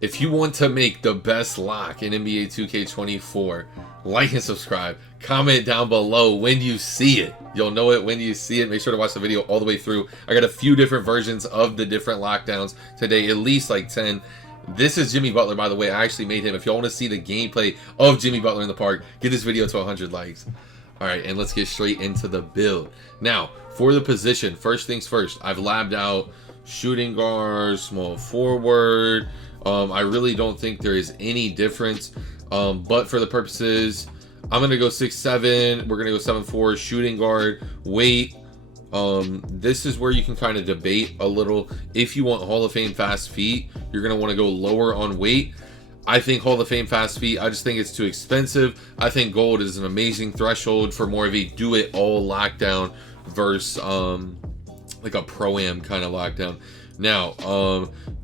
If you want to make the best lock in NBA 2K24, like and subscribe. Comment down below when you see it. You'll know it when you see it. Make sure to watch the video all the way through. I got a few different versions of the different lockdowns today, at least like 10. This is Jimmy Butler, by the way. I actually made him. If y'all want to see the gameplay of Jimmy Butler in the park, get this video to 100 likes. All right, and let's get straight into the build. Now, for the position, first things first, I've labbed out shooting guard, small forward. I really don't think there is any difference, but for the purposes, I'm gonna go 6'7". We're gonna go 7'4", shooting guard, weight. This is where you can kind of debate a little. If you want Hall of Fame fast feet, you're gonna want to go lower on weight. I think Hall of Fame fast feet, I just think it's too expensive. I think gold is an amazing threshold for more of a do-it-all lockdown versus like a pro-am kind of lockdown. Now,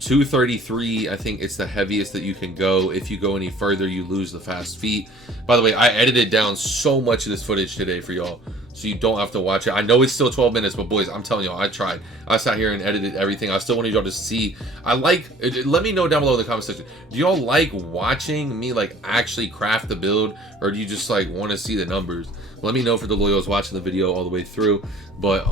233, I think it's the heaviest that you can go. If you go any further, you lose the fast feet. By the way, I edited down so much of this footage today for y'all, so you don't have to watch it. I know it's still 12 minutes, but boys, I'm telling y'all, I tried. I sat here and edited everything. I still wanted y'all to see. Let me know down below in the comment section. Do y'all like watching me like actually craft the build, or do you just like want to see the numbers? Let me know for the loyals watching the video all the way through. But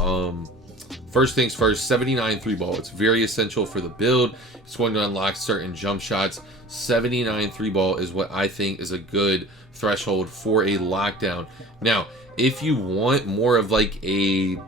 first things first, 79 3 ball. It's very essential for the build. It's going to unlock certain jump shots. 79 3 ball is what I think is a good threshold for a lockdown. Now, if you want more of like a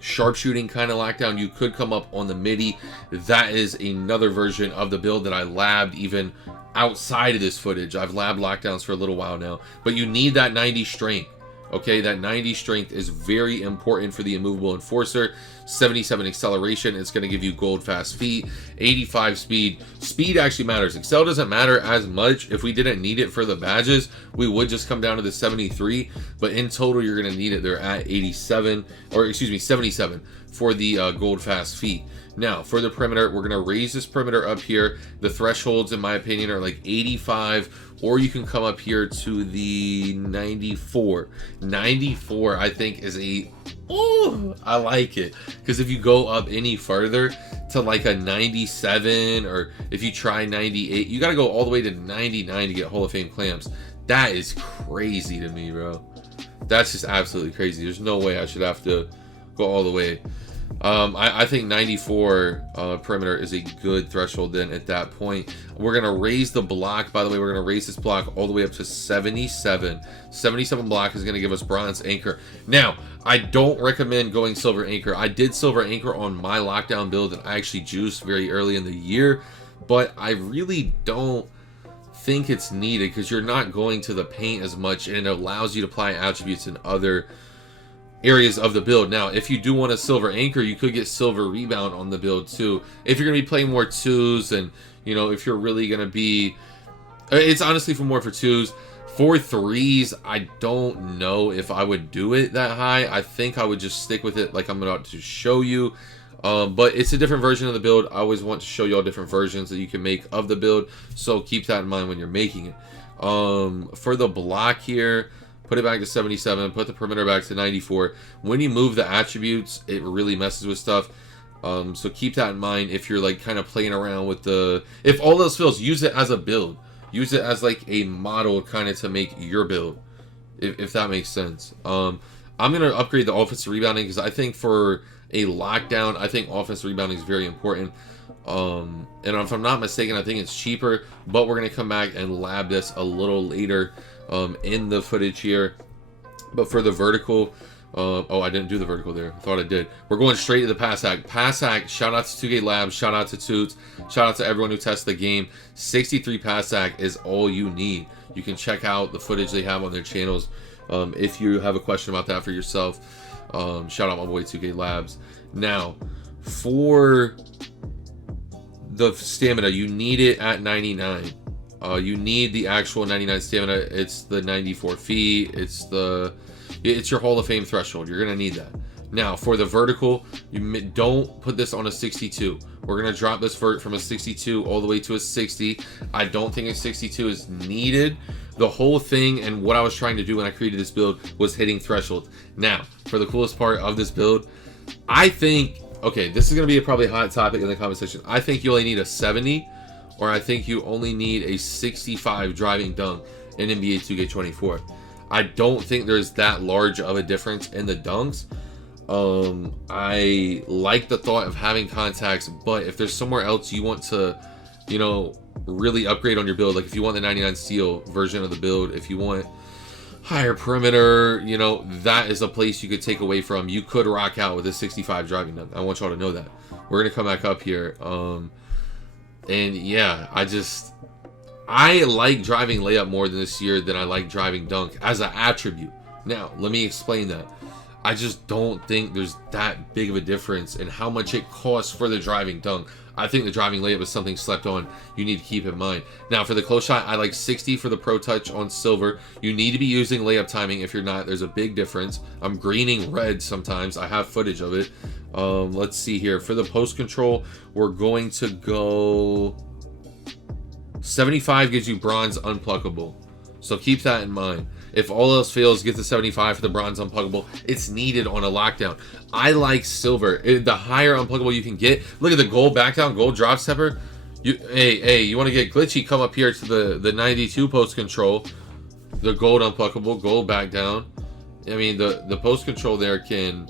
sharpshooting kind of lockdown, you could come up on the midi. That is another version of the build that I labbed even outside of this footage. I've labbed lockdowns for a little while now, but you need that 90 strength. Okay, that 90 strength is very important for the immovable enforcer. 77 acceleration, it's going to give you gold fast feet. 85 speed. Speed actually matters. Excel doesn't matter as much. If we didn't need it for the badges, we would just come down to the 73. But in total, you're going to need it. They're at 87, or excuse me, 77 for the gold fast feet. Now, for the perimeter, we're going to raise this perimeter up here. The thresholds, in my opinion, are like 85, or you can come up here to the 94. 94, I think, is a... Ooh, I like it. Because if you go up any further to like a 97, or if you try 98, you got to go all the way to 99 to get Hall of Fame clamps. That is crazy to me, bro. That's just absolutely crazy. There's no way I should have to go all the way. I think 94 perimeter is a good threshold then at that point. We're going to raise the block. By the way, we're going to raise this block all the way up to 77. 77 block is going to give us bronze anchor. Now, I don't recommend going silver anchor. I did silver anchor on my lockdown build that I actually juiced very early in the year, but I really don't think it's needed because you're not going to the paint as much, and it allows you to apply attributes in other areas of the build. Now, if you do want a silver anchor, you could get silver rebound on the build too. If you're going to be playing more twos, and you know, if you're really going to be, it's honestly for more for twos. For threes, I don't know if I would do it that high. I think I would just stick with it like I'm about to show you. But it's a different version of the build. I always want to show you all different versions that you can make of the build, so keep that in mind when you're making it. For the block here, put it back to 77, put the perimeter back to 94. When you move the attributes, it really messes with stuff. So keep that in mind if you're like kind of playing around with the, if all else fails, use it as a build. Use it as like a model kind of to make your build, if that makes sense. I'm going to upgrade the offensive rebounding because I think for a lockdown, I think offensive rebounding is very important. And if I'm not mistaken, I think it's cheaper, but we're going to come back and lab this a little later in the footage here. But for the vertical, oh, I didn't do the vertical there. I thought I did. We're going straight to the pass hack. Pass hack, shout out to 2K Labs, shout out to Toots, shout out to everyone who tests the game. 63 pass hack is all you need. You can check out the footage they have on their channels if you have a question about that for yourself. Shout out my boy 2K Labs. Now, for the stamina, you need it at 99. You need the actual 99 stamina. It's the 94 feet. It's your Hall of Fame threshold. You're gonna need that. Now, for the vertical, you don't put this on a 62. We're gonna drop this vert from a 62 all the way to a 60. I don't think a 62 is needed. The whole thing and what I was trying to do when I created this build was hitting thresholds. Now, for the coolest part of this build, I think, okay, this is gonna be probably a hot topic in the comment section. I think you only need a 70 or I think you only need a 65 driving dunk in NBA 2K24. I don't think there's that large of a difference in the dunks. I like the thought of having contacts, but if there's somewhere else you want to, you know, really upgrade on your build, like if you want the 99 steel version of the build, if you want higher perimeter, you know, that is a place you could take away from. You could rock out with a 65 driving dunk. I want y'all to know that. We're gonna come back up here, and yeah, I like driving layup more this year than I like driving dunk as an attribute. Now, let me explain that. I just don't think there's that big of a difference in how much it costs for the driving dunk. I think the driving layup is something slept on. You need to keep in mind. Now, for the close shot, I like 60 for the Pro Touch on silver. You need to be using layup timing. If you're not, there's a big difference. I'm greening red sometimes. I have footage of it. Let's see here. For the post control, we're going to go 75 gives you bronze unpluckable. So keep that in mind. If all else fails, get the 75 for the bronze unpluckable. It's needed on a lockdown. I like silver. The higher unpluckable you can get. Look at the gold back down, gold drop stepper. Hey, you want to get glitchy, come up here to the 92 post control. The gold unpluckable, gold back down. I mean, the post control there can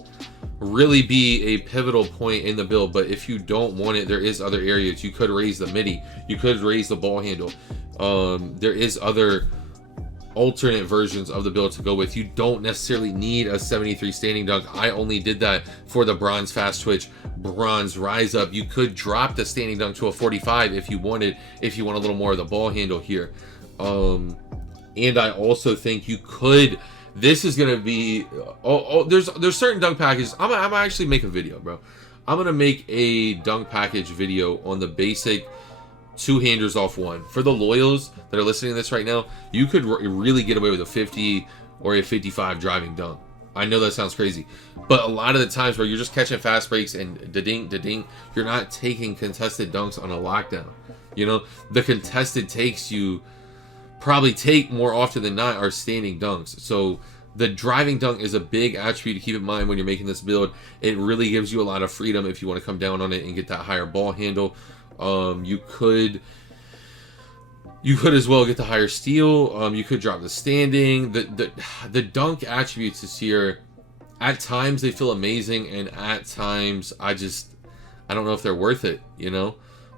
really be a pivotal point in the build, but if you don't want it, there is other areas. You could raise the midi. You could raise the ball handle. There is other alternate versions of the build to go with. You don't necessarily need a 73 standing dunk. I only did that for the bronze fast twitch, bronze rise up. You could drop the standing dunk to a 45 if you wanted, if you want a little more of the ball handle here. And I also think you could, this is gonna be there's certain dunk packages. I'm gonna actually make a video, bro. I'm gonna make a dunk package video on the basic two-handers off one. For the loyals that are listening to this right now, you could really get away with a 50 or a 55 driving dunk. I know that sounds crazy, but a lot of the times where you're just catching fast breaks and da-ding, you're not taking contested dunks on a lockdown. You know, the contested takes you probably take more often than not are standing dunks. So the driving dunk is a big attribute to keep in mind when you're making this build. It really gives you a lot of freedom if you want to come down on it and get that higher ball handle. You could as well get the higher steal. You could drop the standing. The dunk attributes this year, at times they feel amazing, and at times I don't know if they're worth it, you know.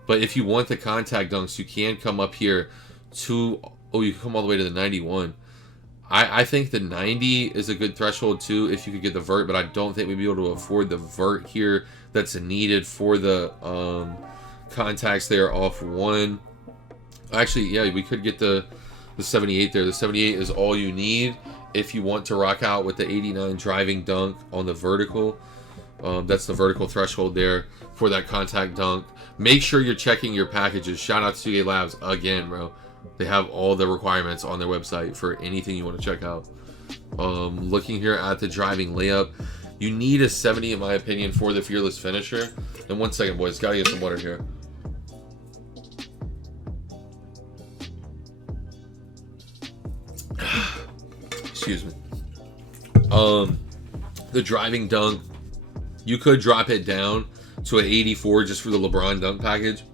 But if you want the contact dunks, you can come up here to, you can come all the way to the 91. I think the 90 is a good threshold too if you could get the vert, but I don't think we'd be able to afford the vert here that's needed for the contacts there off one. Actually, yeah, we could get the 78 there. The 78 is all you need if you want to rock out with the 89 driving dunk on the vertical. That's the vertical threshold there for that contact dunk. Make sure you're checking your packages. Shout out to 2K Labs again, bro. They have all the requirements on their website for anything you want to check out. Looking here at the driving layup, you need a 70 in my opinion for the fearless finisher. And 1 second, boys, gotta get some water here. Excuse me. The driving dunk, you could drop it down to an 84 just for the LeBron dunk package.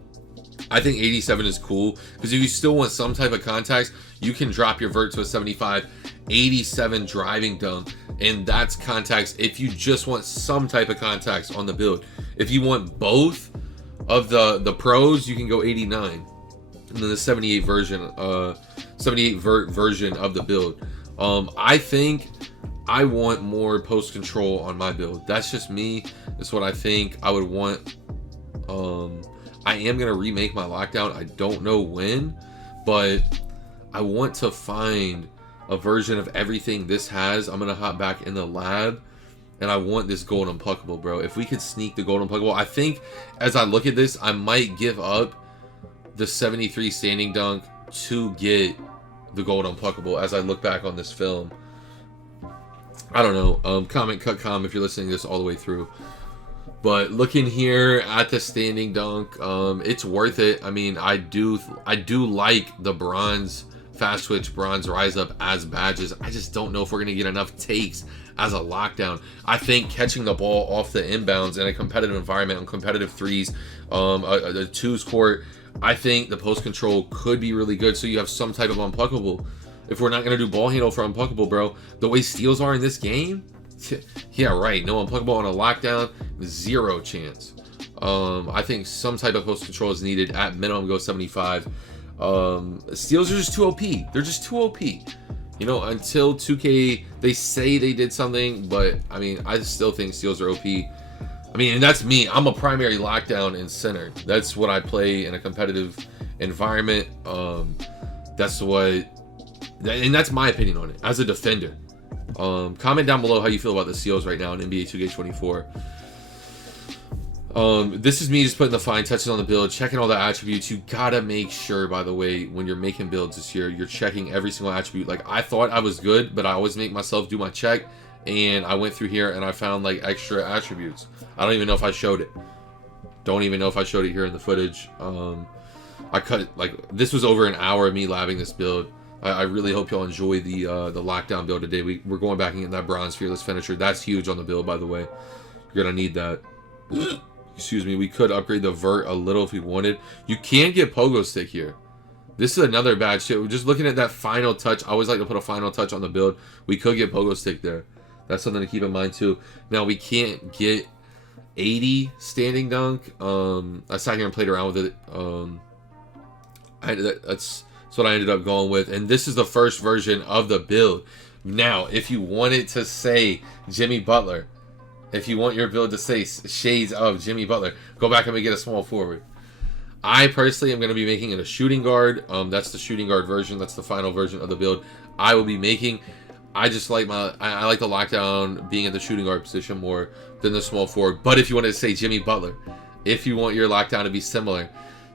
I think 87 is cool because if you still want some type of contacts, you can drop your vert to a 75, 87 driving dunk, and that's contacts if you just want some type of contacts on the build. If you want both of the pros, you can go 89, and then the 78 version, 78 vert version of the build. I think I want more post control on my build. That's just me. That's what I think I would want. I am going to remake my lockdown. I don't know when, but I want to find a version of everything this has. I'm going to hop back in the lab, and I want this gold unpluckable, bro. If we could sneak the gold unpluckable, I think as I look at this, I might give up the 73 standing dunk to get the gold unpluckable as I look back on this film. I don't know. Comment, cut, if you're listening to this all the way through. But looking here at the standing dunk, it's worth it. I mean, I do like the bronze fast twitch, bronze rise up as badges. I just don't know if we're gonna get enough takes as a lockdown. I think catching the ball off the inbounds in a competitive environment on competitive threes, a twos court, I think the post control could be really good, so you have some type of unpluckable. If we're not going to do ball handle for unpluckable, bro, the way steals are in this game, yeah, right. No unpluckable on a lockdown, 0 chance. I think some type of post control is needed. At minimum, go 75. Steals are just too OP. They're just too OP. You know, until 2K, they say they did something, but I mean, I still think steals are OP. I mean, and that's me. I'm a primary lockdown and center. That's what I play in a competitive environment. That's what, and that's my opinion on it as a defender. Comment down below how you feel about the steals right now in NBA 2K24. This is me just putting the fine touches on the build, checking all the attributes. You gotta make sure, by the way, when you're making builds this year, you're checking every single attribute. Like, I thought I was good, but I always make myself do my check, and I went through here and I found like extra attributes. I don't even know if I showed it. Don't even know if I showed it here in the footage. I cut, like, this was over an hour of me labbing this build. I really hope y'all enjoy the lockdown build today. We're going back and getting that bronze fearless finisher. That's huge on the build, by the way. You're gonna need that. Excuse me. We could upgrade the vert a little if we wanted. You can get pogo stick here. This is another bad shit. We're just looking at that final touch. I always like to put a final touch on the build. We could get pogo stick there. That's something to keep in mind too. Now we can't get 80 standing dunk. I sat here and played around with it. That's what I ended up going with. And this is the first version of the build. Now, if you wanted to say Jimmy Butler, if you want your build to say shades of Jimmy Butler, go back and make it a small forward. I personally am going to be making it a shooting guard. That's the shooting guard version. That's the final version of the build I will be making. I just like I like the lockdown being in the shooting guard position more than the small forward. But if you want to say Jimmy Butler, if you want your lockdown to be similar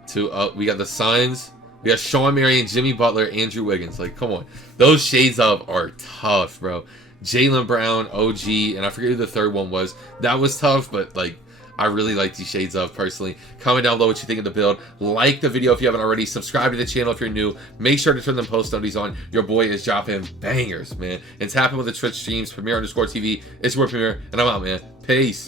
to, we got the signs. We got Sean Marion, Jimmy Butler, Andrew Wiggins. Like, come on. Those shades of are tough, bro. Jaylen Brown, OG, and I forget who the third one was. That was tough, but, like, I really like these shades of, personally. Comment down below what you think of the build. Like the video if you haven't already. Subscribe to the channel if you're new. Make sure to turn the post notifications on. Your boy is dropping bangers, man. It's happening with the Twitch streams, Premier_TV. It's your boy Premier, and I'm out, man. Peace.